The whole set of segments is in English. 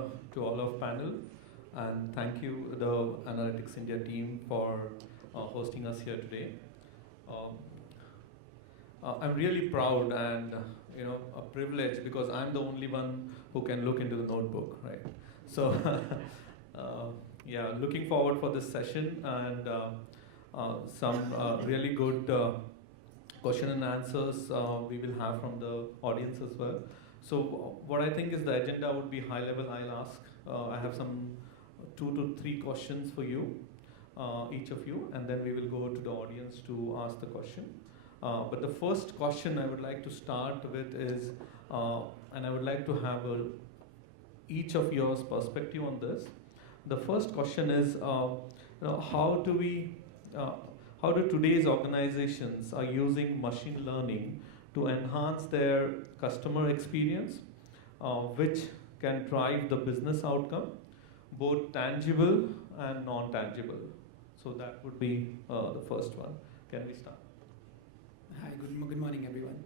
to all of panel, and thank you, the Analytics India team, for hosting us here today. Um, I'm really proud and a privilege because I'm the only one who can look into the notebook, right? So, yeah, looking forward for this session and some really good question and answers we will have from the audience as well. So what I think is the agenda would be high level. I'll ask. I have some 2 to 3 questions for you, each of you, and then we will go to the audience to ask the question. But the first question I would like to start with is, and I would like to have each of yours perspective on this. The first question is, how do we, how do today's organizations are using machine learning to enhance their customer experience, which can drive the business outcome, both tangible and non-tangible? So that would be the first one. Can we start? Hi, good morning, everyone.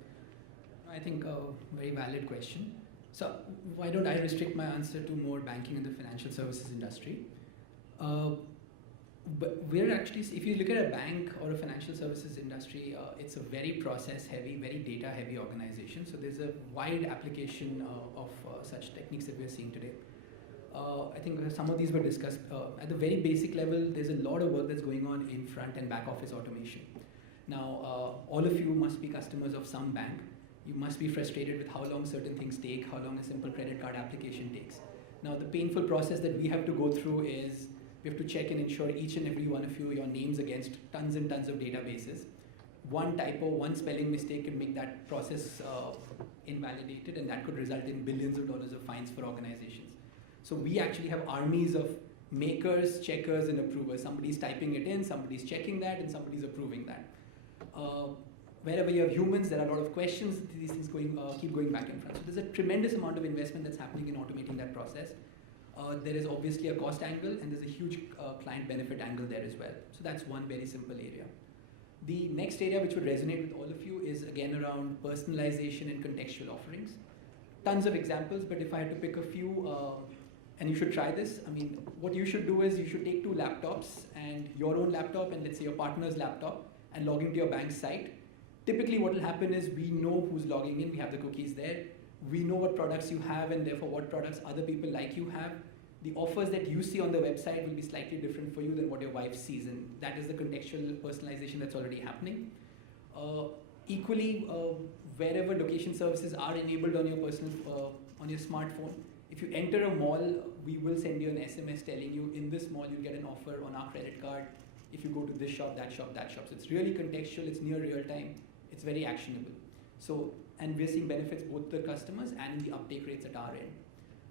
I think a very valid question. So why don't I restrict my answer to more banking and the financial services industry? But we're actually, if you look at a bank or a financial services industry, it's a very process-heavy, very data-heavy organization. So there's a wide application of such techniques that we're seeing today. I think some of these were discussed. At the very basic level, there's a lot of work that's going on in front and back office automation. Now, all of you must be customers of some bank. You must be frustrated with how long certain things take, how long a simple credit card application takes. Now, the painful process that we have to go through is we have to check and ensure each and every one of you, your names against tons and tons of databases. One typo, one spelling mistake can make that process invalidated, and that could result in billions of dollars of fines for organizations. So we actually have armies of makers, checkers, and approvers. Somebody's typing it in, somebody's checking that, and somebody's approving that. Wherever you have humans, there are a lot of questions. These things keep going back and front. So there's a tremendous amount of investment that's happening in automating that process. There is obviously a cost angle, and there's a huge client benefit angle there as well. So that's one very simple area. The next area which would resonate with all of you is again around personalization and contextual offerings. Tons of examples, but if I had to pick a few, and you should try this, I mean, what you should do is you should take 2 laptops and your own laptop and let's say your partner's laptop and log into your bank's site. Typically what will happen is we know who's logging in, we have the cookies there. We know what products you have and therefore what products other people like you have. The offers that you see on the website will be slightly different for you than what your wife sees, and that is the contextual personalization that's already happening. Equally, wherever location services are enabled on your on your smartphone, if you enter a mall, we will send you an SMS telling you in this mall you'll get an offer on our credit card if you go to this shop, that shop, that shop. So it's really contextual, it's near real time, it's very actionable. So, and we're seeing benefits both to the customers and in the uptake rates at our end.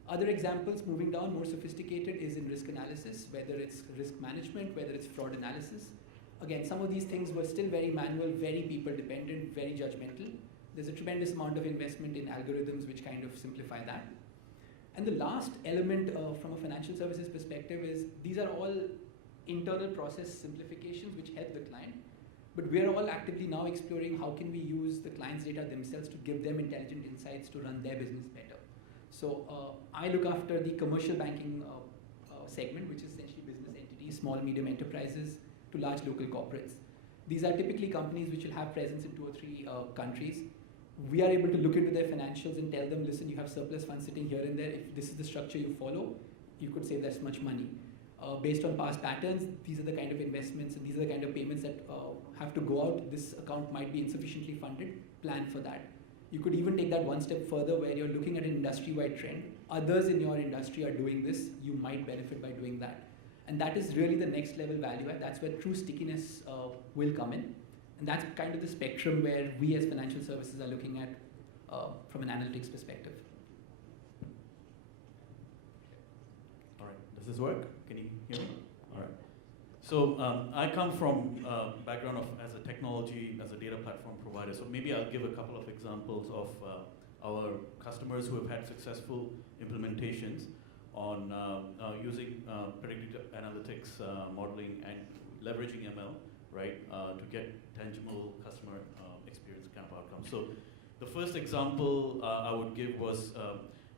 Other examples, moving down, more sophisticated, is in risk analysis, whether it's risk management, whether it's fraud analysis. Again, some of these things were still very manual, very people dependent, very judgmental. There's a tremendous amount of investment in algorithms which kind of simplify that. And the last element from a financial services perspective is these are all internal process simplifications which help the client. But we're all actively now exploring how can we use the client's data themselves to give them intelligent insights to run their business better. So I look after the commercial banking segment, which is essentially business entities, small, medium enterprises to large local corporates. These are typically companies which will have presence in 2 or 3 countries. We are able to look into their financials and tell them, listen, you have surplus funds sitting here and there. If this is the structure you follow, you could save this much money. Based on past patterns, these are the kind of investments and these are the kind of payments that have to go out. This account might be insufficiently funded. Plan for that. You could even take that one step further where you're looking at an industry-wide trend. Others in your industry are doing this. You might benefit by doing that. And that is really the next level value add. That's where true stickiness will come in. And that's kind of the spectrum where we as financial services are looking at from an analytics perspective. All right, does this work? Can you hear me? All right. So I come from a background as a technology, as a data platform provider. So maybe I'll give a couple of examples of our customers who have had successful implementations on using predictive analytics modeling and leveraging ML, right, to get tangible customer experience kind of outcomes. So the first example I would give was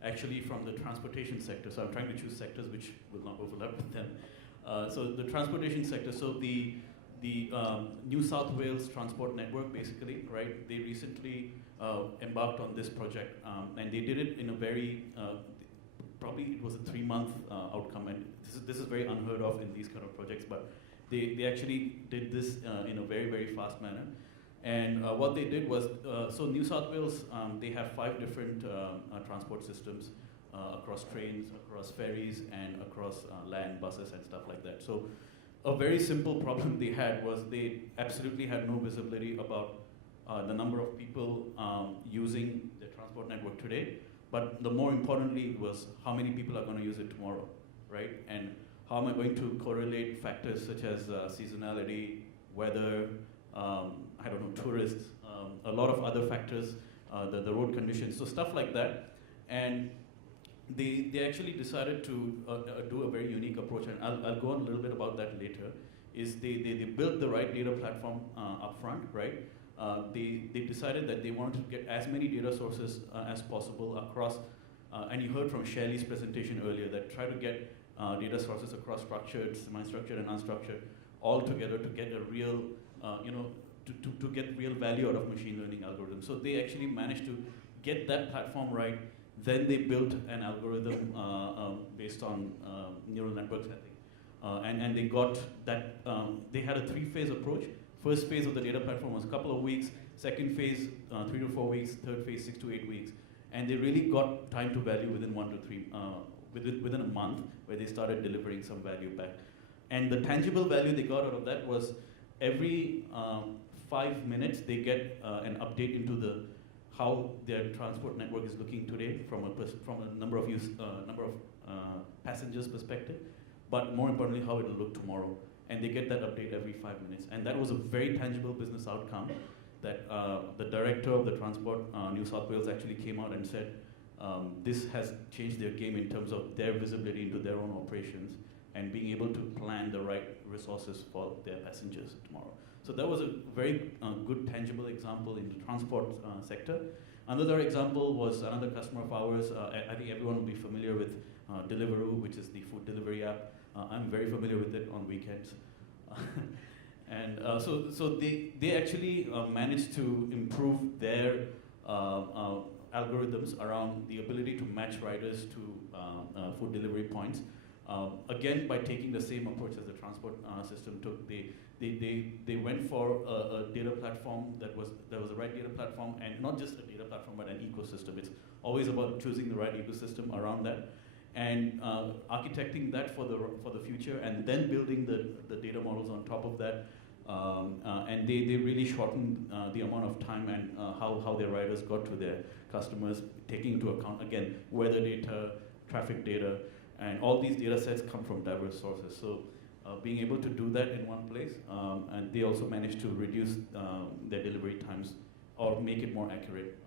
actually from the transportation sector. So I'm trying to choose sectors which will not overlap with them. So the transportation sector, so the New South Wales Transport Network, basically, right? They recently embarked on this project, and they did it in a very, probably it was a 3-month outcome, and this is very unheard of in these kind of projects, but they actually did this in a very, very fast manner. And what they did was, so New South Wales, they have 5 different transport systems across trains, across ferries, and across land, buses, and stuff like that. So a very simple problem they had was they absolutely had no visibility about the number of people using the transport network today, but the more importantly was how many people are going to use it tomorrow, right? And how am I going to correlate factors such as seasonality, weather, I don't know, tourists, a lot of other factors, the road conditions, so stuff like that. And they actually decided to do a very unique approach, and I'll go on a little bit about that later, is they built the right data platform up front, right? They decided that they wanted to get as many data sources as possible across, and you heard from Shelley's presentation earlier, that try to get data sources across structured, semi-structured, and unstructured all together to get a real, to get real value out of machine learning algorithms. So they actually managed to get that platform right. Then they built an algorithm based on neural networks, I think. And they got that, they had a 3-phase approach. First phase of the data platform was a couple of weeks. Second phase, 3 to 4 weeks. Third phase, 6 to 8 weeks. And they really got time to value within 1 to 3, within a month, where they started delivering some value back. And the tangible value they got out of that was every 5 minutes they get an update into how their transport network is looking today from a number of passengers perspective, but more importantly how it will look tomorrow. And they get that update every 5 minutes. And that was a very tangible business outcome that the director of the Transport New South Wales actually came out and said, this has changed their game in terms of their visibility into their own operations and being able to plan the right resources for their passengers tomorrow. So that was a very good, tangible example in the transport sector. Another example was another customer of ours. I think everyone will be familiar with Deliveroo, which is the food delivery app. I'm very familiar with it on weekends. And so they actually managed to improve their algorithms around the ability to match riders to food delivery points. Again, by taking the same approach as the transport system took, they went for a data platform that was the right data platform, and not just a data platform, but an ecosystem. It's always about choosing the right ecosystem around that, and architecting that for the future, and then building the data models on top of that. And they really shortened the amount of time and how their riders got to their customers, taking into account, again, weather data, traffic data, and all these data sets come from diverse sources. So being able to do that in one place, and they also managed to reduce their delivery times or make it more accurate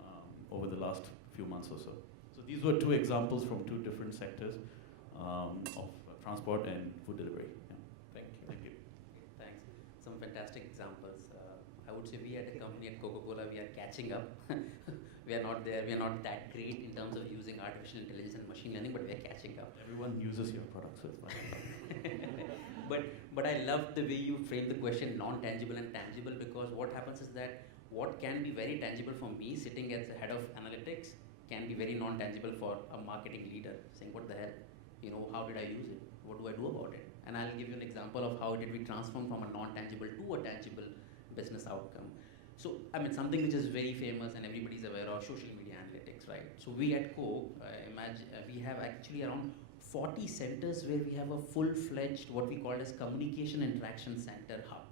over the last few months or so. So these were 2 examples from 2 different sectors of transport and food delivery. Yeah. Thank you. Thank you. Thanks. Some fantastic examples. I would say we at the company at Coca-Cola, we are catching up. We are not there. We are not that great in terms of using artificial intelligence and machine learning, but we are catching up. Everyone uses your products, so it's fine. But I love the way you frame the question non-tangible and tangible, because what happens is that what can be very tangible for me sitting as the head of analytics can be very non-tangible for a marketing leader saying, what the hell, how did I use it? What do I do about it? And I'll give you an example of how did we transform from a non-tangible to a tangible business outcome. So, I mean, something which is very famous and everybody's aware of, social media analytics, right? So we at Coke, we have actually around 40 centers where we have a full-fledged, what we call as communication interaction center hub.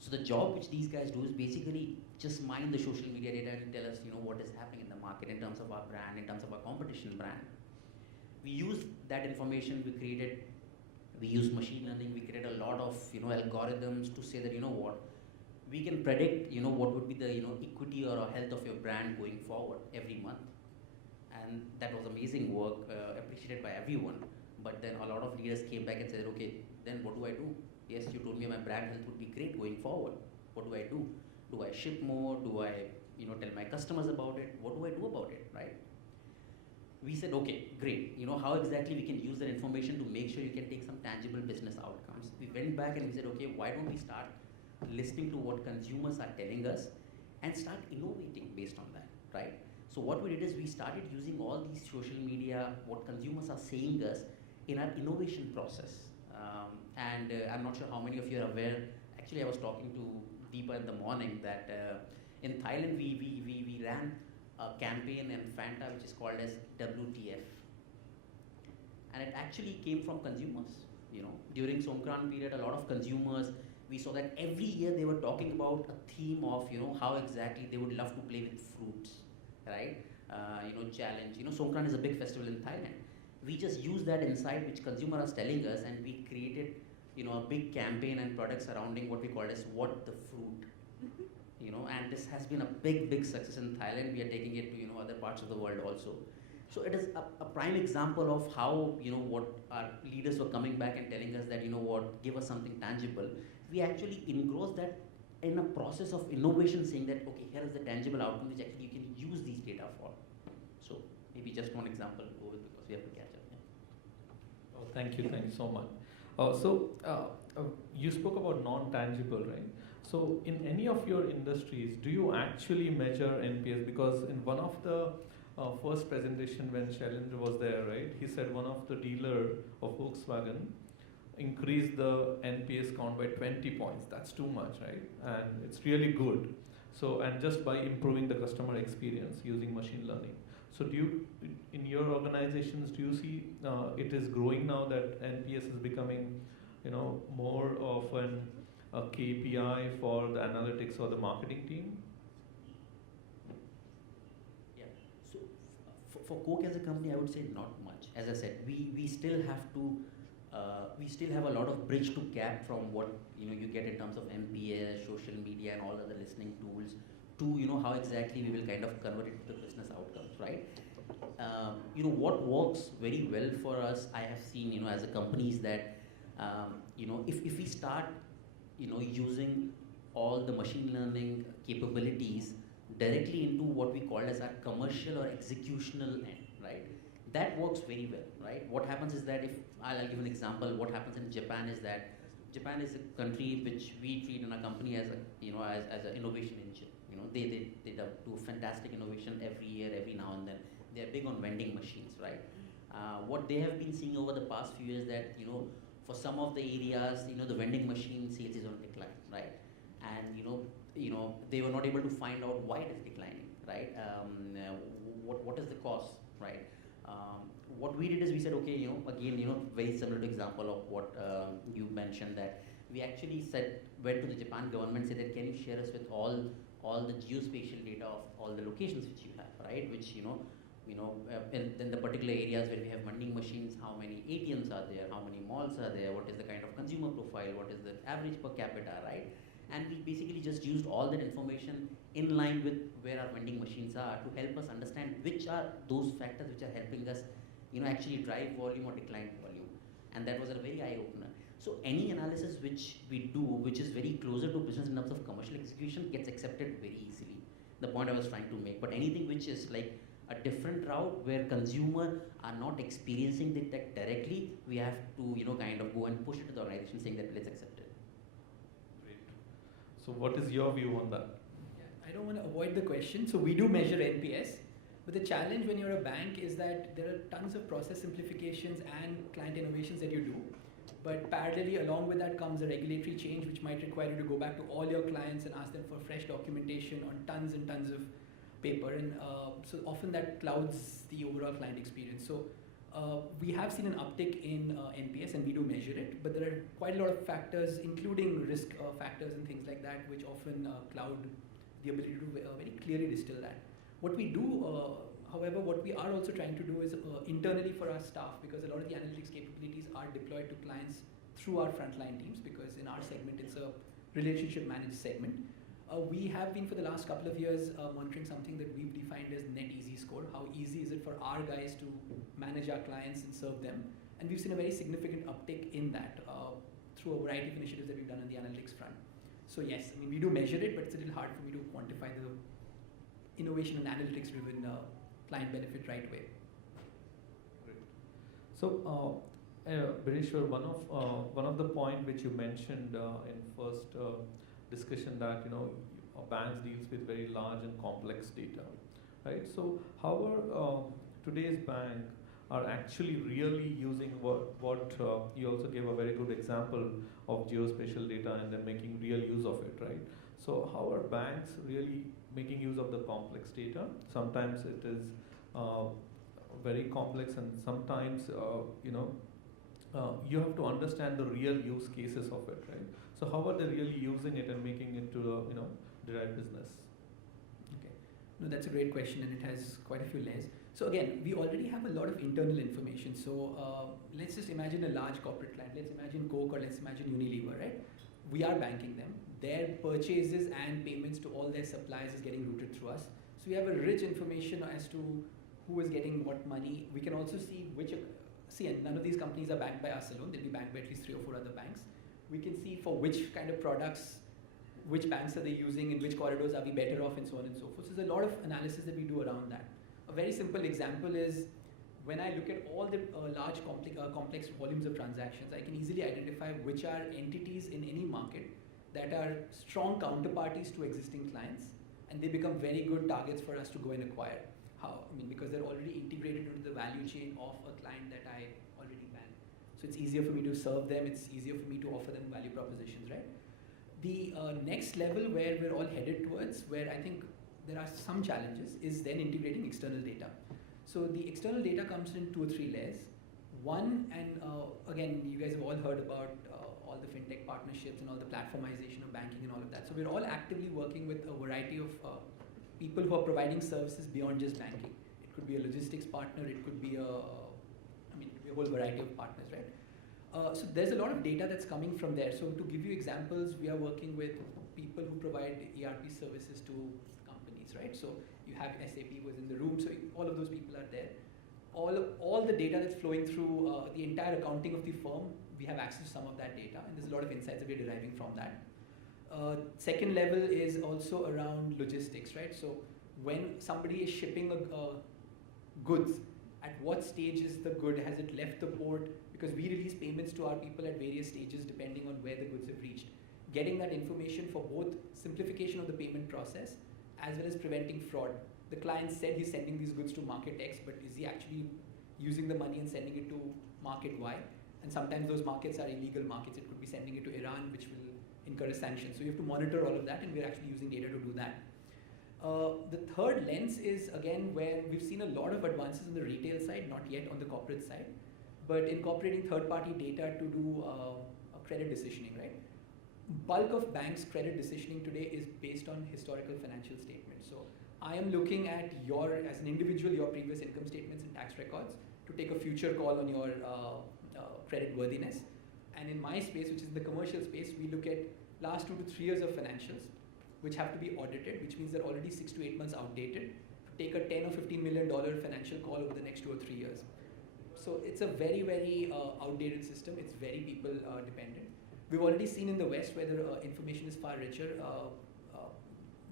So the job which these guys do is basically just mine the social media data and tell us, what is happening in the market in terms of our brand, in terms of our competition brand. We use that information, we use machine learning, we create a lot of, algorithms to say that, we can predict, what would be the, equity or health of your brand going forward every month. And that was amazing work, appreciated by everyone. But then a lot of leaders came back and said, okay, then what do I do? Yes, you told me my brand health would be great going forward. What do I do? Do I ship more? Do I, tell my customers about it? What do I do about it, right? we said, okay, great. How exactly we can use that information to make sure you can take some tangible business outcomes. We went back and we said, okay, why don't we start listening to what consumers are telling us and start innovating based on that, right? So what we did is we started using all these social media, what consumers are saying us in our innovation process. I'm not sure how many of you are aware. Actually, I was talking to Deepa in the morning that in Thailand we ran a campaign in Fanta which is called as WTF, and it actually came from consumers. During Songkran period, a lot of consumers, we saw that every year they were talking about a theme of how exactly they would love to play with fruits, right? Challenge. Songkran is a big festival in Thailand. We just used that insight which consumer is telling us, and we created a big campaign and product surrounding what we call as what the fruit. And this has been a big success in Thailand. We are taking it to other parts of the world also. So it is a prime example of how what our leaders were coming back and telling us that give us something tangible. We actually engrossed that in a process of innovation, saying that okay, here is the tangible outcome which actually you can use these data for. So maybe just one example over because we have to catch up. Yeah. Oh, thank you so much. You spoke about non-tangible, right? So in any of your industries, do you actually measure NPS? Because in one of the first presentation when Shailendra was there, right, he said one of the dealer of Volkswagen increased the NPS count by 20 points. That's too much, right? And it's really good. So, and just by improving the customer experience using machine learning. So do you, in your organizations, do you see it is growing now that NPS is becoming, more of a KPI for the analytics or the marketing team? Yeah. So for Coke as a company, I would say not much. As I said, we still have to, we still have a lot of bridge to gap from what you get in terms of MPS, social media, and all other listening tools to how exactly we will kind of convert it to the business outcomes, right? What works very well for us, I have seen as a company is that if we start using all the machine learning capabilities directly into what we call as our commercial or executional end, right? That works very well, right? What happens is that if I'll give an example, what happens in Japan is that Japan is a country which we treat in our company as as an innovation engine. They do fantastic innovation every year, every now and then. They are big on vending machines, right? What they have been seeing over the past few years that for some of the areas, the vending machine sales is on decline, right? And they were not able to find out why it is declining, right? What is the cause, right? What we did is we said, okay, again, very similar to example of what you mentioned, that we actually went to the Japan government, said that can you share us with all the geospatial data of all the locations which you have, right? Which in the particular areas where we have vending machines, how many ATMs are there, how many malls are there, what is the kind of consumer profile, what is the average per capita, right? And we basically just used all that information in line with where our vending machines are to help us understand which are those factors which are helping us, actually drive volume or decline volume. And that was a very eye-opener. So any analysis which we do, which is very closer to business in terms of commercial execution, gets accepted very easily. The point I was trying to make. But anything which is like a different route where consumer are not experiencing the tech directly, we have to kind of go and push it to the organization saying that let's accept it. Great. So what is your view on that? Yeah, I don't want to avoid the question. So we do measure NPS, but the challenge when you're a bank is that there are tons of process simplifications and client innovations that you do. But parallelly, along with that comes a regulatory change which might require you to go back to all your clients and ask them for fresh documentation on tons and tons of paper, and so often that clouds the overall client experience. So we have seen an uptick in NPS, and we do measure it, but there are quite a lot of factors, including risk factors and things like that, which often cloud the ability to very clearly distill that. What we do, however, what we are also trying to do is internally for our staff, because a lot of the analytics capabilities are deployed to clients through our frontline teams, because in our segment, it's a relationship managed segment. We have been for the last couple of years monitoring something that we've defined as net easy score. How easy is it for our guys to manage our clients and serve them? And we've seen a very significant uptick in that through a variety of initiatives that we've done on the analytics front. So yes, I mean, we do measure it, but it's a little hard for me to quantify the innovation and analytics driven client benefit right way. So, Bireshwar, one of the point which you mentioned in first discussion that banks deals with very large and complex data, right? So how are today's bank are actually really using what you also gave a very good example of geospatial data and then making real use of it, right? So how are banks really making use of the complex data? Sometimes it is very complex, and sometimes you have to understand the real use cases of it, right? So how are they really using it and making it to derived business? Okay. No, that's a great question, and it has quite a few layers. So again, we already have a lot of internal information. So let's just imagine a large corporate client. Let's imagine Coke, or let's imagine Unilever, right? We are banking them. Their purchases and payments to all their suppliers is getting routed through us. So we have a rich information as to who is getting what money. We can also see and none of these companies are backed by us alone. They'll be backed by at least 3 or 4 other banks. We can see for which kind of products, which banks are they using, in which corridors are we better off, and so on and so forth. So there's a lot of analysis that we do around that. A very simple example is when I look at all the large complex volumes of transactions, I can easily identify which are entities in any market that are strong counterparties to existing clients, and they become very good targets for us to go and acquire. How? I mean, because they're already integrated into the value chain of a client that I already bank. So it's easier for me to serve them, it's easier for me to offer them value propositions, right? The next level where we're all headed towards, where I think there are some challenges, is then integrating external data. So the external data comes in 2 or 3 layers. One, and again, you guys have all heard about all the fintech partnerships and all the platformization of banking and all of that. So we're all actively working with a variety of people who are providing services beyond just banking. It could be a logistics partner, it could be a whole variety of partners, right? So there's a lot of data that's coming from there. So to give you examples, we are working with people who provide ERP services to companies, right? So you have SAP was in the room, so all of those people are there. All the data that's flowing through the entire accounting of the firm, we have access to some of that data, and there's a lot of insights that we're deriving from that. Second level is also around logistics, right? So when somebody is shipping goods, at what stage is the good? Has it left the port? Because we release payments to our people at various stages depending on where the goods have reached. Getting that information for both simplification of the payment process as well as preventing fraud. The client said he's sending these goods to market X, but is he actually using the money and sending it to market Y? And sometimes those markets are illegal markets. It could be sending it to Iran, which will incur a sanction. So you have to monitor all of that, and we're actually using data to do that. The third lens is, again, where we've seen a lot of advances on the retail side, not yet on the corporate side, but incorporating third-party data to do credit decisioning, right? Bulk of banks' credit decisioning today is based on historical financial statements. So I am looking at as an individual, your previous income statements and tax records to take a future call on your credit worthiness. And in my space, which is the commercial space, we look at last 2 to 3 years of financials, which have to be audited, which means they're already 6 to 8 months outdated, to take a $10 or $15 million financial call over the next 2 or 3 years. So it's a very, very outdated system. It's very people dependent. We've already seen in the West where the information is far richer.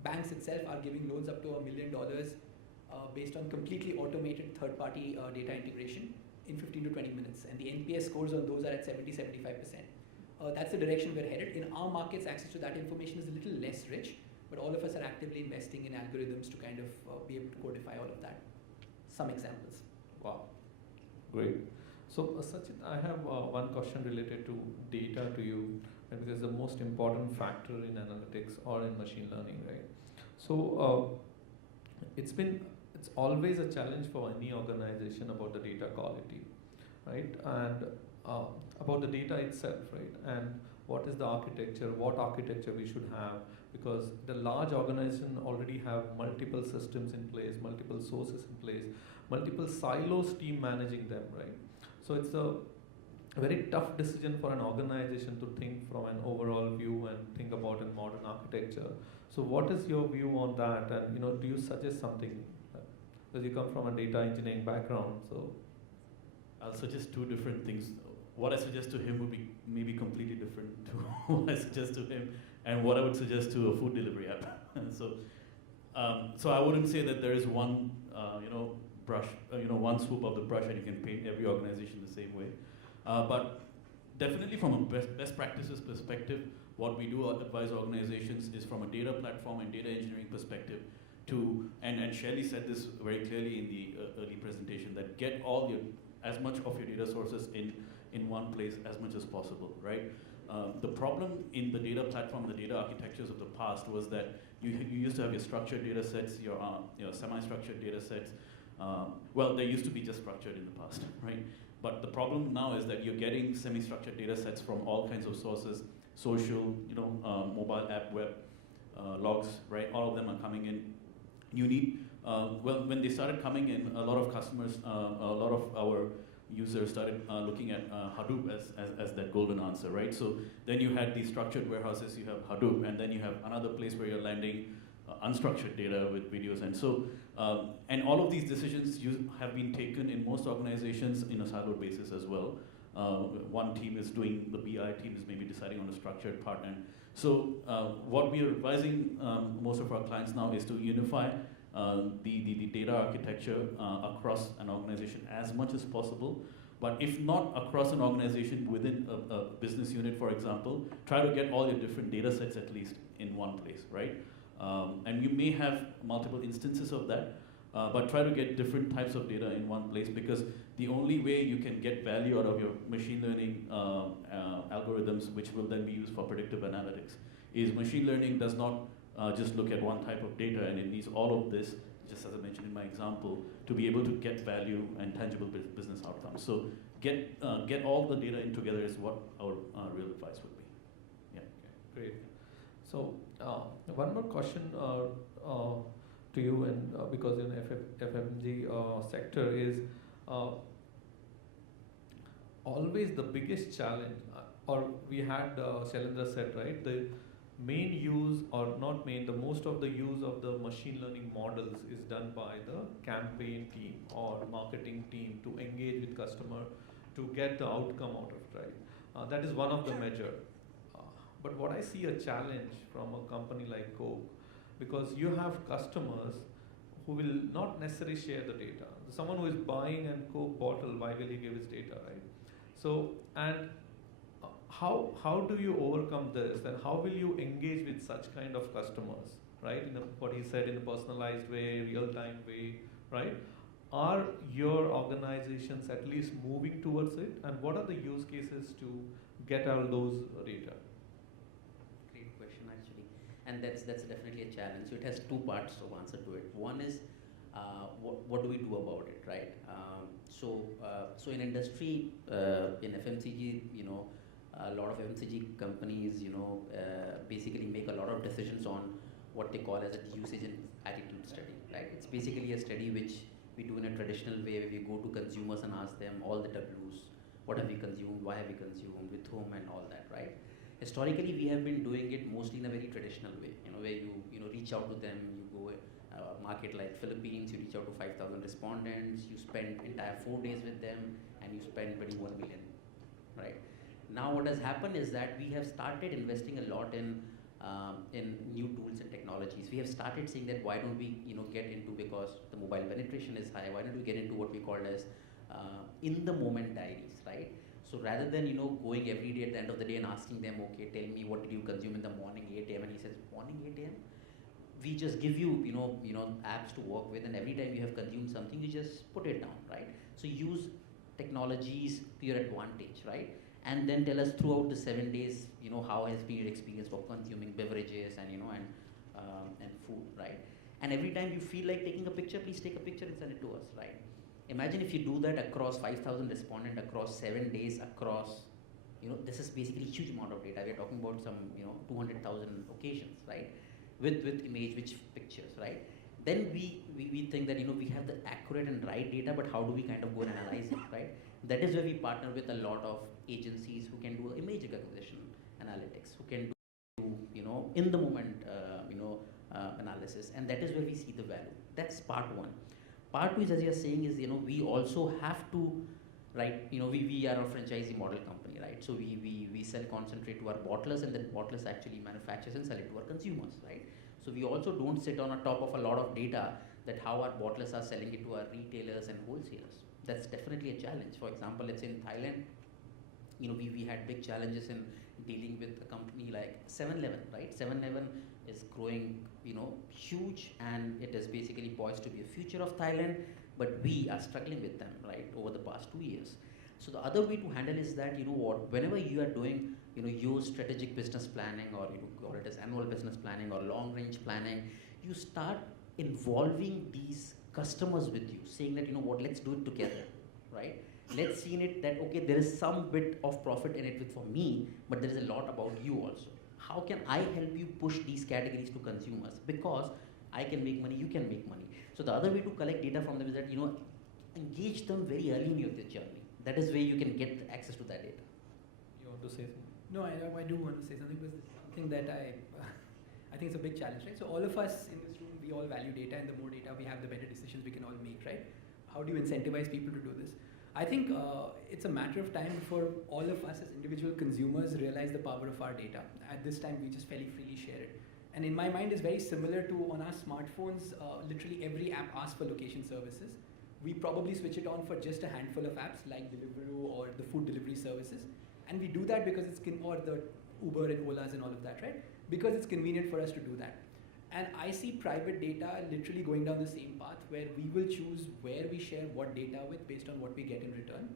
Banks itself are giving loans up to $1 million based on completely automated third-party data integration in 15 to 20 minutes. And the NPS scores on those are at 70, 75%. That's the direction we're headed. In our markets, access to that information is a little less rich, but all of us are actively investing in algorithms to kind of be able to codify all of that. Some examples. Wow, great. So Satchit, I have one question related to data to you, right? Because the most important factor in analytics or in machine learning, right? So it's always a challenge for any organization about the data quality, right? And about the data itself, right? And what is the architecture, what architecture we should have, because the large organization already have multiple systems in place, multiple sources in place, multiple silos team managing them, right? So it's a very tough decision for an organization to think from an overall view and think about a modern architecture. So what is your view on that? And do you suggest something? Because you come from a data engineering background, so. I'll suggest 2 different things. What I suggest to him would be maybe completely different to what I suggest to him, and what I would suggest to a food delivery app. So I wouldn't say that there is one, brush, one swoop of the brush, and you can paint every organization the same way. But definitely from a best practices perspective, what we do advise organizations is from a data platform and data engineering perspective and Shelley said this very clearly in the early presentation, that get as much of your data sources in one place as much as possible, right? The problem in the data platform, the data architectures of the past was that you used to have your structured data sets, your semi-structured data sets. Well, they used to be just structured in the past, right? But the problem now is that you're getting semi-structured data sets from all kinds of sources, social, mobile app, web, logs, right? All of them are coming in. You need, when they started coming in, a lot of customers, a lot of our users started looking at Hadoop as that golden answer, right? So then you had these structured warehouses, you have Hadoop, and then you have another place where you're landing unstructured data with videos. And so, and all of these decisions have been taken in most organizations in a siloed basis as well. One team is doing, the BI team is maybe deciding on a structured part. And so what we are advising most of our clients now is to unify the data architecture across an organization as much as possible. But if not across an organization, within a business unit, for example, try to get all your different data sets at least in one place, right? And you may have multiple instances of that, but try to get different types of data in one place, because the only way you can get value out of your machine learning algorithms, which will then be used for predictive analytics, is machine learning does not just look at one type of data, and it needs all of this, just as I mentioned in my example, to be able to get value and tangible business outcomes. So get all the data in together is what our real advice would be. Yeah. Okay, great. So one more question to you, and because in FMG sector is always the biggest challenge, or we had Shailendra said, right, the main use, or not main, the most of the use of the machine learning models is done by the campaign team or marketing team to engage with customer to get the outcome out of it, right? That is one of the measure. But what I see a challenge from a company like Coke, because you have customers who will not necessarily share the data. Someone who is buying a Coke bottle, why will he give his data, right? So, and how do you overcome this, and how will you engage with such kind of customers, right? In what he said, in a personalized way, real-time way, right? Are your organizations at least moving towards it, and what are the use cases to get all those data? Great question, actually, and that's definitely a challenge. So it has two parts of answer to it. One is what do we do about it, right? So in industry, in FMCG, a lot of FMCG companies, basically make a lot of decisions on what they call as a usage and attitude study, right? It's basically a study which we do in a traditional way, where we go to consumers and ask them all the W's. What have we consumed? Why have we consumed? With whom? And all that, right? Historically, we have been doing it mostly in a very traditional way, where you reach out to them, you go market like Philippines, you reach out to 5,000 respondents, you spend entire 4 days with them, and you spend 21 million, right? Now what has happened is that we have started investing a lot in new tools and technologies. We have started saying that why don't we get into, because the mobile penetration is high, why don't we get into what we call as in the moment diaries, right? So rather than going every day at the end of the day and asking them, okay, tell me what did you consume in the morning 8 a.m. and he says morning 8 a.m. We just give you apps to work with, and every time you have consumed something, you just put it down, right? So use technologies to your advantage, right? And then tell us throughout the 7 days, how has been your experience for consuming beverages and and food, right? And every time you feel like taking a picture, please take a picture and send it to us, right? Imagine if you do that across 5,000 respondents, across 7 days, across, this is basically a huge amount of data. We're talking about some, 200,000 occasions, right? With image, with pictures, right? Then we think that, we have the accurate and right data, but how do we kind of go and analyze it, right? That is where we partner with a lot of agencies who can do image recognition analytics, who can do, in the moment, analysis, and that is where we see the value. That's part one. Part two is, as you're saying, is, we also have to, right, we are a franchisee model company, right? So we sell concentrate to our bottlers, and then bottlers actually manufactures and sell it to our consumers, right? So we also don't sit on a top of a lot of data that how our bottlers are selling it to our retailers and wholesalers. That's definitely a challenge. For example, let's say in Thailand, we had big challenges in dealing with a company like 7-Eleven, right? 7-Eleven is growing, huge, and it is basically poised to be a future of Thailand, but we are struggling with them, right, over the past 2 years. So the other way to handle is that, whenever you are doing, your strategic business planning, or call it as annual business planning or long range planning, you start involving these customers with you, saying that, let's do it together, right? Let's see in it that, okay, there is some bit of profit in it for me, but there is a lot about you also. How can I help you push these categories to consumers? Because I can make money, you can make money. So the other way to collect data from them is that, engage them very early in your journey. That is where you can get access to that data. You want to say something? No, I do want to say something, because something that I think it's a big challenge, right? So all of us in this room, we all value data, and the more data we have, the better decisions we can all make, right? How do you incentivize people to do this? I think it's a matter of time before all of us as individual consumers realize the power of our data. At this time, we just fairly freely share it. And in my mind, it's very similar to on our smartphones, literally every app asks for location services. We probably switch it on for just a handful of apps like Deliveroo or the food delivery services. And we do that because or the Uber and Olas and all of that, right? Because it's convenient for us to do that. And I see private data literally going down the same path, where we will choose where we share what data with based on what we get in return.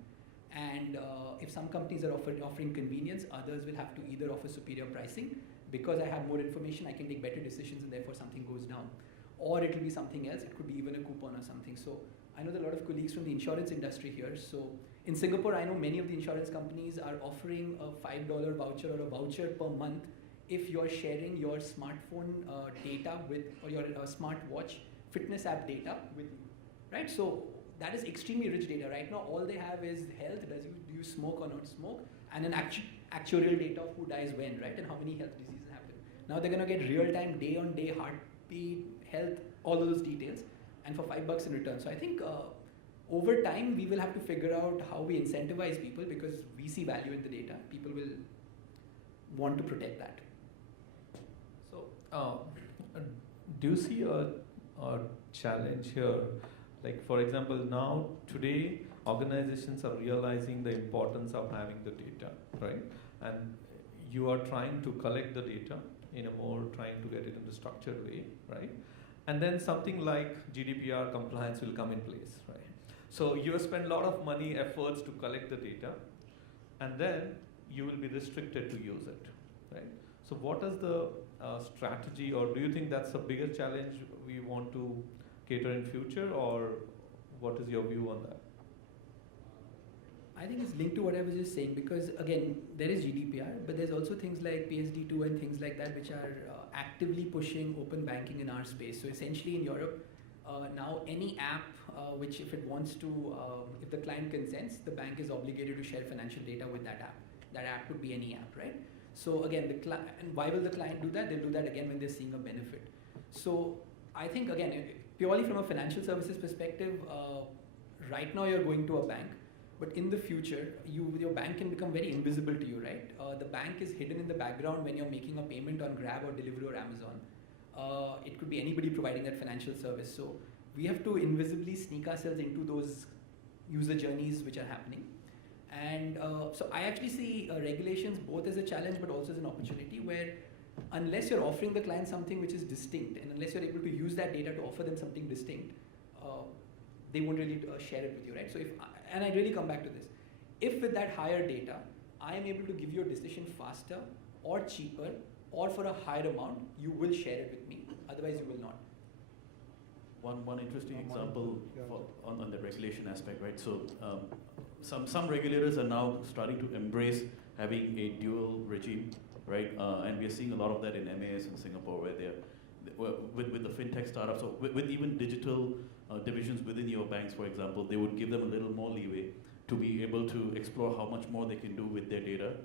And if some companies are offering convenience, others will have to either offer superior pricing. Because I have more information, I can take better decisions, and therefore something goes down. Or it will be something else. It could be even a coupon or something. So I know that a lot of colleagues from the insurance industry here. So in Singapore, I know many of the insurance companies are offering a $5 voucher or a voucher per month if you're sharing your smartphone data with, or your smartwatch fitness app data with you, right? So that is extremely rich data. Right now, all they have is health, do you smoke or not smoke, and an actuarial data of who dies when, right, and how many health diseases happen. Now they're gonna get real-time, day-on-day heartbeat, health, all those details, and for $5 in return. So I think over time, we will have to figure out how we incentivize people, because we see value in the data. People will want to protect that. So, do you see a challenge here? Like, for example, now, today, organizations are realizing the importance of having the data, right? And you are trying to collect the data in a more, trying to get it in a structured way, right? And then something like GDPR compliance will come in place, right? So you spend a lot of money, efforts to collect the data, and then you will be restricted to use it, right? So what is the strategy, or do you think that's a bigger challenge we want to cater in future, or what is your view on that? I think it's linked to what I was just saying, because again, there is GDPR, but there's also things like PSD2 and things like that, which are actively pushing open banking in our space. So essentially in Europe, now any app which if it wants to, if the client consents, the bank is obligated to share financial data with that app. That app could be any app, right? So again, and why will the client do that? They'll do that again when they're seeing a benefit. So I think again, purely from a financial services perspective, right now you're going to a bank, but in the future, your bank can become very invisible to you, right? The bank is hidden in the background when you're making a payment on Grab or Deliveroo or Amazon. It could be anybody providing that financial service. So we have to invisibly sneak ourselves into those user journeys which are happening. And so I actually see regulations both as a challenge but also as an opportunity, where unless you're offering the client something which is distinct, and unless you're able to use that data to offer them something distinct, they won't really share it with you, right? So and I really come back to this. If with that higher data, I am able to give you a decision faster or cheaper or for a higher amount, you will share it with me. Otherwise, you will not. One interesting example on the regulation aspect, right? So some regulators are now starting to embrace having a dual regime, right? And we are seeing a lot of that in MAS in Singapore, where with the fintech startups, or with even digital divisions within your banks, for example, they would give them a little more leeway to be able to explore how much more they can do with their data,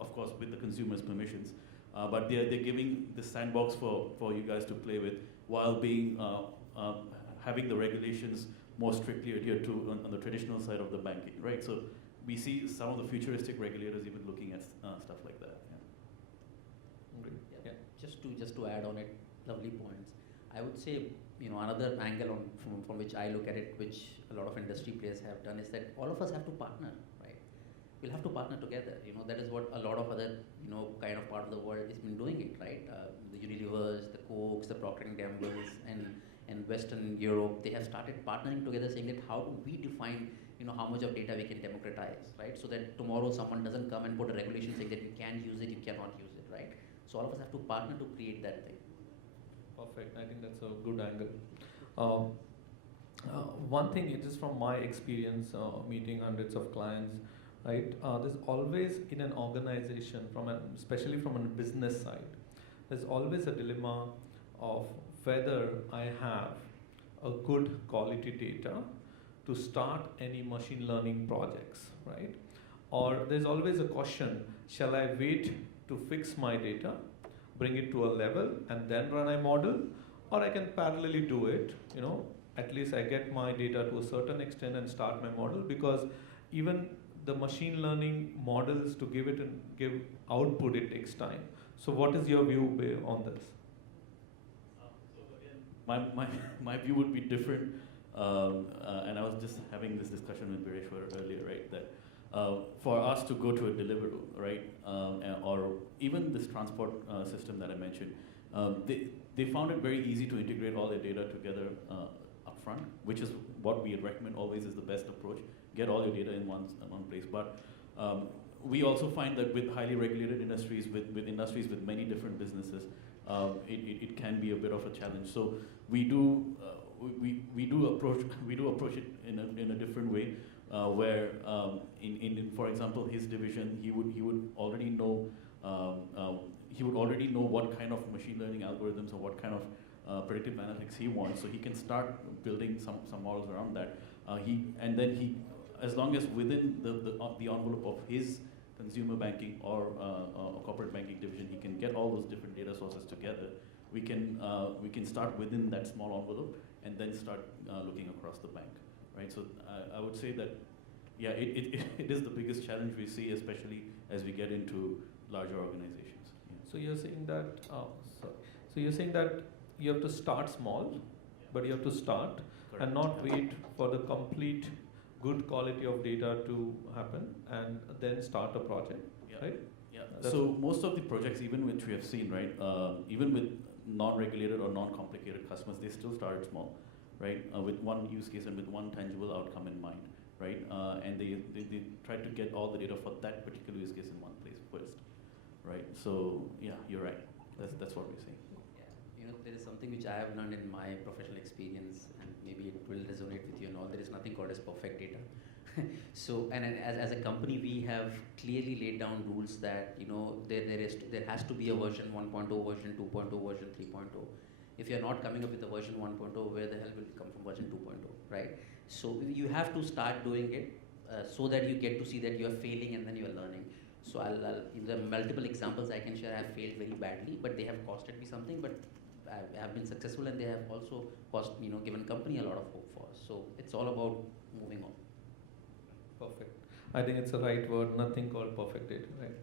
of course, with the consumer's permissions. But they're giving the sandbox for you guys to play with, while being having the regulations more strictly adhered to on the traditional side of the banking, right? So we see some of the futuristic regulators even looking at stuff like that. Yeah. Just to add on it, lovely points. I would say, another angle from which I look at it, which a lot of industry players have done, is that all of us have to partner, right? We'll have to partner together. That is what a lot of other, kind of part of the world has been doing it, right? The Unilevers, the Cokes, the Procter & Gambles, and Western Europe, they have started partnering together, saying that how do we define, how much of data we can democratize, right? So that tomorrow someone doesn't come and put a regulation saying that you can use it, you cannot use it, right? So all of us have to partner to create that thing. Perfect. I think that's a good angle. Um, One thing, it is from my experience meeting hundreds of clients, right? There's always in an organization, especially from a business side, there's always a dilemma of whether I have a good quality data to start any machine learning projects, right? Or there's always a question, shall I wait to fix my data, bring it to a level and then run a model, or I can parallelly do it, at least I get my data to a certain extent and start my model, because even the machine learning models to give output, it takes time. So what is your view on this? So again, my view would be different, and I was just having this discussion with Bireshwar earlier, right, that for us to go to a deliverable, right, or even this transport system that I mentioned, they found it very easy to integrate all their data together upfront, which is what we recommend always is the best approach. Get all your data in one place. But we also find that with highly regulated industries, with industries with many different businesses, it can be a bit of a challenge. So we do approach it in a different way, where for example his division, he would already know what kind of machine learning algorithms or what kind of predictive analytics he wants, so he can start building some models around that. As long as within the envelope of his consumer banking or corporate banking division, he can get all those different data sources together. We can start within that small envelope and then start looking across the bank, right? So I would say that, yeah, it is the biggest challenge we see, especially as we get into larger organizations. Yeah. So you're saying that you have to start small, but you have to start. Correct. And not wait for the complete good quality of data to happen and then start a project, Yeah. right? Yeah. That's So most of the projects, even which we have seen, right, even with non-regulated or non-complicated customers, they still started small, right, with one use case and with one tangible outcome in mind, right, and they tried to get all the data for that particular use case in one place first, right? So yeah, you're right. That's what we're saying. Yeah, there is something which I have learned in my professional experience, and maybe it will resonate with you and all. There is nothing called as perfect data. So, and as a company, we have clearly laid down rules that there has to be a version 1.0, version 2.0, version 3.0. If you're not coming up with a version 1.0, where the hell will it come from version 2.0, right? So you have to start doing it so that you get to see that you are failing and then you are learning. So there are multiple examples I can share. I have failed very badly, but they have costed me something. But I have been successful, and they have also given company a lot of hope for us. So it's all about moving on. Perfect. I think it's the right word, nothing called perfect data, right?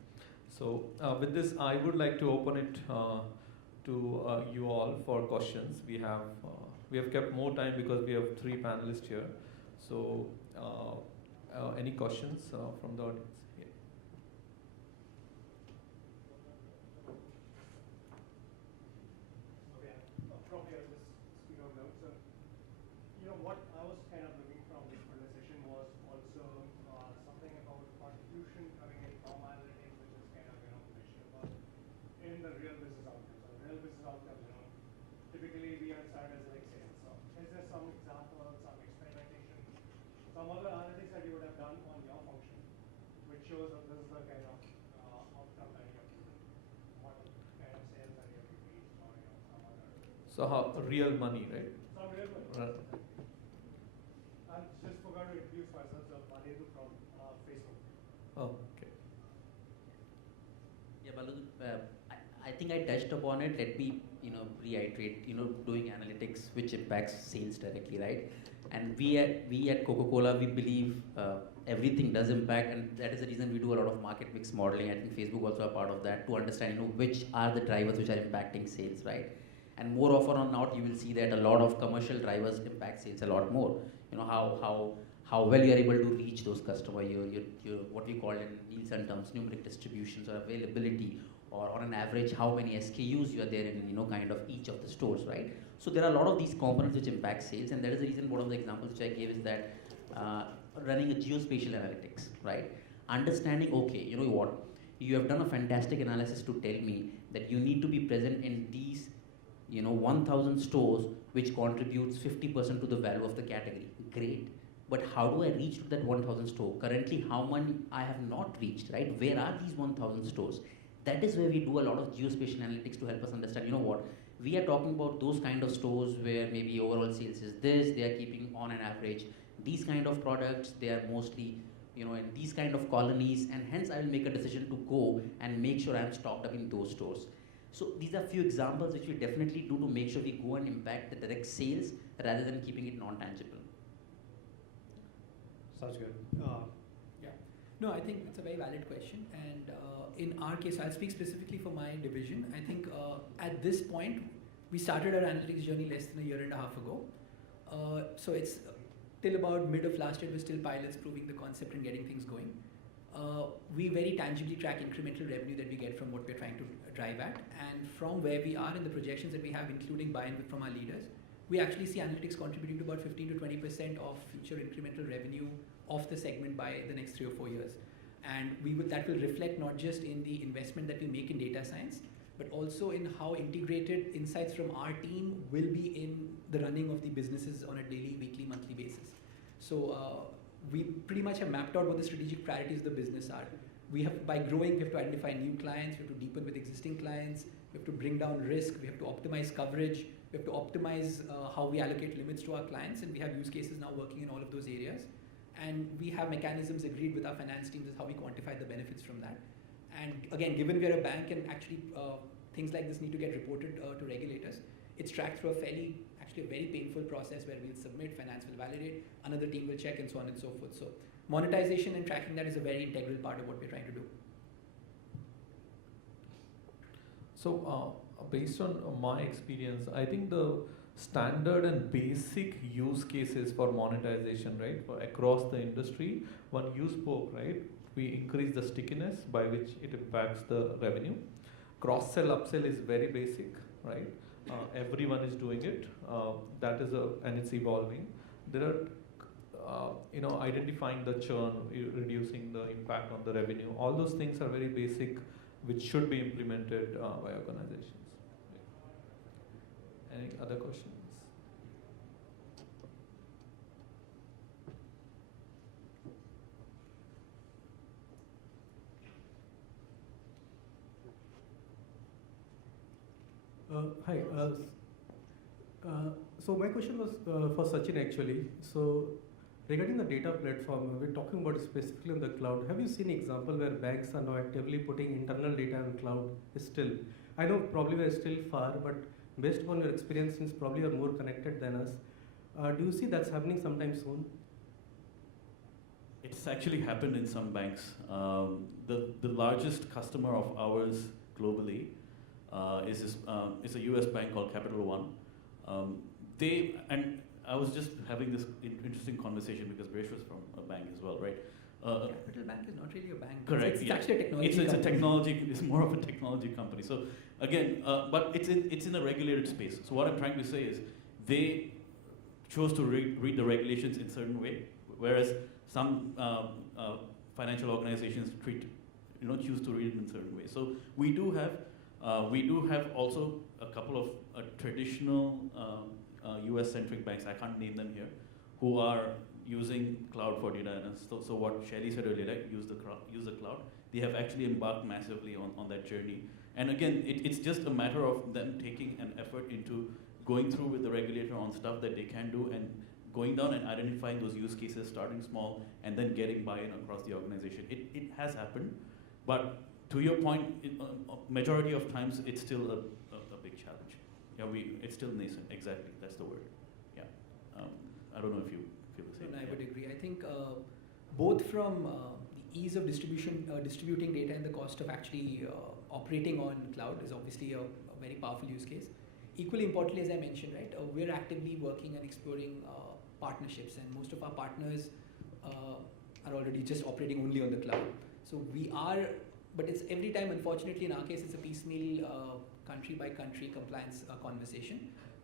So with this, I would like to open it to you all for questions. We have kept more time because we have 3 panelists here. So any questions from the audience? Yeah. Okay, probably I'll just speak out loud. So, what I was kind of looking from this conversation was also something about contribution coming in from analytics, which is kind of measurable in the real business outcomes. So real business outcomes, typically we understand as like sales. So is there some example, some experimentation, some other analytics that you would have done on your function, which shows that this is the kind of outcome that you have to do, what kind of sales that you have to reach, or some other. So real money, right? Some real money. Right. I just forgot to introduce myself. So Babar from Facebook. Oh, okay. Yeah, Balu, I think I touched upon it. Let me, reiterate. Doing analytics which impacts sales directly, right? And we at Coca-Cola, we believe everything does impact, and that is the reason we do a lot of market mix modeling. I think Facebook also a part of that to understand, which are the drivers which are impacting sales, right? And more often or not, you will see that a lot of commercial drivers impact sales a lot more. You know, how well you are able to reach those customers, your what we call in Nielsen terms, numeric distributions or availability, or on an average, how many SKUs you are there in, kind of each of the stores, right? So there are a lot of these components which impact sales, and that is the reason one of the examples which I gave is that running a geospatial analytics, right? Understanding, okay, you know what, you have done a fantastic analysis to tell me that you need to be present in these 1000 stores which contributes 50% to the value of the category. Great. But how do I reach to that 1000 store? Currently, how many I have not reached, right? Where are these 1000 stores? That is where we do a lot of geospatial analytics to help us understand, you know what, we are talking about those kind of stores where maybe overall sales is this, they are keeping on an average these kind of products, they are mostly, in these kind of colonies, and hence I will make a decision to go and make sure I am stocked up in those stores. So these are few examples which we definitely do to make sure we go and impact the direct sales rather than keeping it non-tangible. Sounds good. Yeah. No, I think it's a very valid question. And in our case, I'll speak specifically for my division. I think at this point, we started our analytics journey less than a year and a half ago. So it's till about mid of last year, we're still pilots proving the concept and getting things going. We very tangibly track incremental revenue that we get from what we're trying to drive at. And from where we are in the projections that we have, including buy-in from our leaders, we actually see analytics contributing to about 15 to 20% of future incremental revenue of the segment by the next 3 or 4 years. And that will reflect not just in the investment that we make in data science, but also in how integrated insights from our team will be in the running of the businesses on a daily, weekly, monthly basis. So we pretty much have mapped out what the strategic priorities of the business are. By growing, we have to identify new clients, we have to deepen with existing clients, we have to bring down risk, we have to optimize coverage, we have to optimize how we allocate limits to our clients, and we have use cases now working in all of those areas. And we have mechanisms agreed with our finance teams as how we quantify the benefits from that. And again, given we are a bank and actually things like this need to get reported to regulators, it's tracked through a very painful process where we'll submit, finance will validate, another team will check, and so on and so forth. So monetization and tracking that is a very integral part of what we're trying to do. So based on my experience, I think the standard and basic use cases for monetization, right, for across the industry, one you spoke, right, we increase the stickiness by which it impacts the revenue. Cross-sell, upsell is very basic, right? Everyone is doing it. That is and it's evolving. There are, identifying the churn, reducing the impact on the revenue. All those things are very basic, which should be implemented by organizations. Any other questions? Hi. So my question was for Sachin actually. So regarding the data platform, we're talking about specifically on the cloud. Have you seen an example where banks are now actively putting internal data on cloud? Still, I know probably we're still far, but based upon your experience, since probably you're more connected than us, do you see that's happening sometime soon? It's actually happened in some banks. The largest customer of ours globally is a US bank called Capital One. I was just having this interesting conversation because Bresh was from a bank as well, right? Capital Bank is not really a bank. Correct. It's actually a technology It's company. a technology. It's more of a technology company. So again, but it's in a regulated space. So what I'm trying to say is they chose to read the regulations in a certain way, whereas some financial organizations choose to read it in a certain way. So we do have also a couple of traditional US-centric banks, I can't name them here, who are using cloud for data. So what Shelly said earlier, right? Use the cloud. They have actually embarked massively on that journey. And again, it's just a matter of them taking an effort into going through with the regulator on stuff that they can do and going down and identifying those use cases, starting small, and then getting buy-in across the organization. It has happened, but to your point, majority of times it's still a big challenge. Yeah, it's still nascent. Exactly, that's the word. Yeah, I don't know if you feel the same. I would agree. I think both from the ease of distributing data and the cost of actually operating on cloud is obviously a very powerful use case. equally importantly, as I mentioned, right, we're actively working and exploring partnerships, and most of our partners are already just operating only on the cloud. So we are, but it's every time, unfortunately, in our case, it's a piecemeal country by country compliance conversation.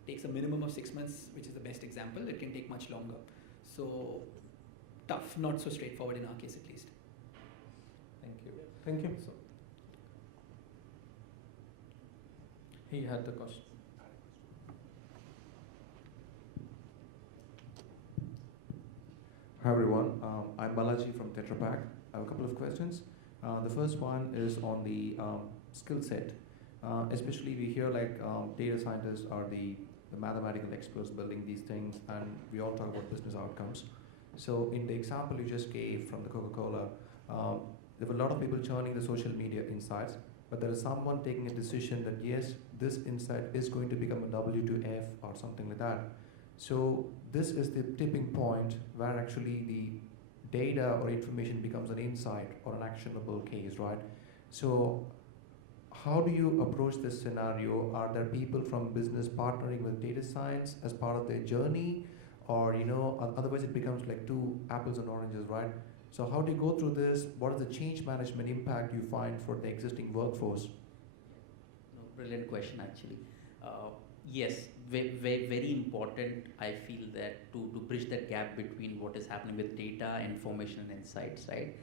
Takes a minimum of 6 months, which is the best example. It can take much longer. So tough, not so straightforward in our case at least. Thank you. Thank you. So, he had the question. Hi everyone, I'm Balaji from Tetra Pak. I have a couple of questions. The first one is on the skill set. Especially we hear like data scientists are the mathematical experts building these things, and we all talk about business outcomes. So in the example you just gave from the Coca-Cola, there were a lot of people churning the social media insights, but there is someone taking a decision that yes, this insight is going to become a W2F or something like that. So this is the tipping point where actually the data or information becomes an insight or an actionable case, right? So how do you approach this scenario? Are there people from business partnering with data science as part of their journey? Or, you know, otherwise it becomes like two apples and oranges, right? So how do you go through this? What is the change management impact you find for the existing workforce? No, brilliant question, actually. Yes, very important, I feel, that to bridge that gap between what is happening with data, information, and insights, right?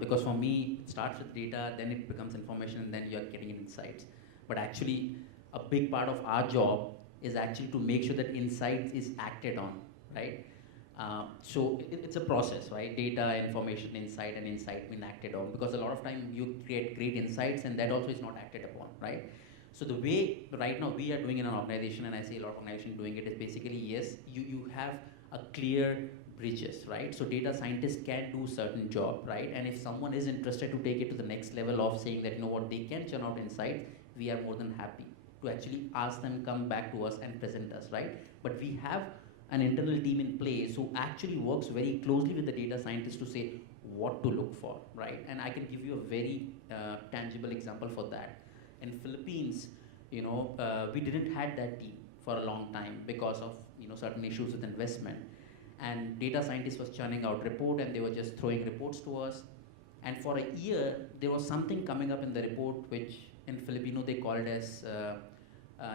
Because for me, it starts with data, then it becomes information, and then you're getting insights. But actually, a big part of our job is actually to make sure that insights is acted on, right? So it's a process, right? Data, information, insight, and insight being acted on. Because a lot of time you create great insights, and that also is not acted upon, right? So the way right now we are doing in an organization, and I see a lot of organizations doing it, is basically, yes, you have a clear bridges, right? So data scientists can do certain job, right? And if someone is interested to take it to the next level of saying that, you know what, they can churn out insights, we are more than happy to actually ask them come back to us and present us, right? But we have an internal team in place who actually works very closely with the data scientists to say what to look for, right? And I can give you a very tangible example for that. In Philippines, you know, we didn't had that team for a long time because of, you know, certain issues with investment. And data scientists was churning out report, and they were just throwing reports to us. And for a year, there was something coming up in the report, which in Filipino they called as,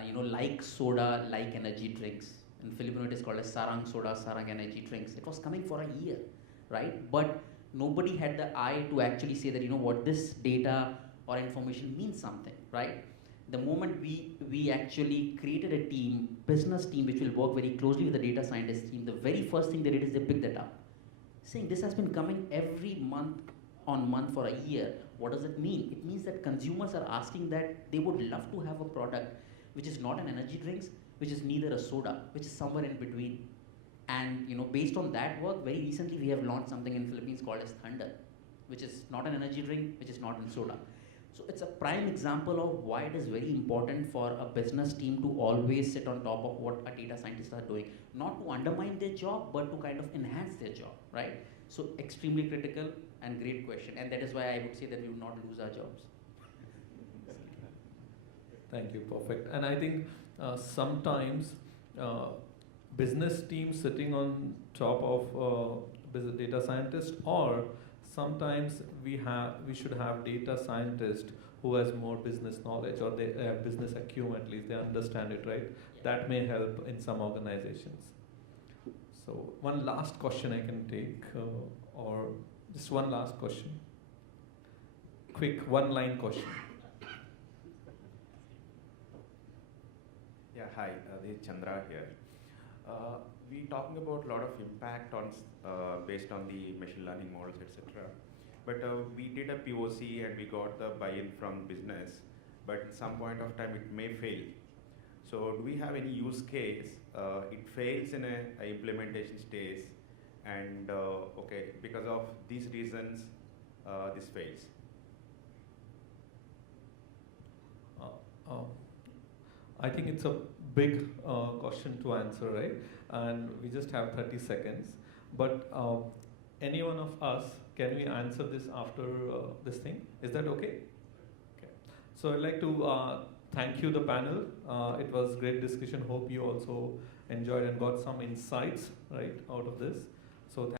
you know, like soda, like energy drinks. In Filipino it is called as sarang soda, sarang energy drinks. It was coming for a year, right? But nobody had the eye to actually say that, you know what, this data or information means something, right? The moment we actually created a team, business team, which will work very closely with the data scientist team, the very first thing they did is they picked that up, saying this has been coming every month on month for a year. What does it mean? It means that consumers are asking that they would love to have a product which is not an energy drinks, which is neither a soda, which is somewhere in between. And, you know, based on that work, very recently we have launched something in Philippines called as Thunder, which is not an energy drink, which is not in soda. So it's a prime example of why it is very important for a business team to always sit on top of what a data scientists are doing, not to undermine their job, but to kind of enhance their job, right? So extremely critical and great question, and that is why I would say that we will not lose our jobs. Thank you, perfect. And I think sometimes business teams sitting on top of business data scientists, or sometimes we should have data scientists who has more business knowledge, or they have business acumen, at least they understand it, right? That may help in some organizations. So one last question I can take, or just one last question. Quick one-line question. Yeah, hi, this is Chandra here. We talking about a lot of impact on based on the machine learning models, etc. But we did a POC and we got the buy-in from business, but at some point of time it may fail. So do we have any use case? It fails in a implementation stage, and okay, because of these reasons, this fails. I think it's a big question to answer, right? And we just have 30 seconds. But any one of us, can we answer this after this thing? Is that okay? Okay. So I'd like to thank you, the panel. It was great discussion. Hope you also enjoyed and got some insights right out of this. So.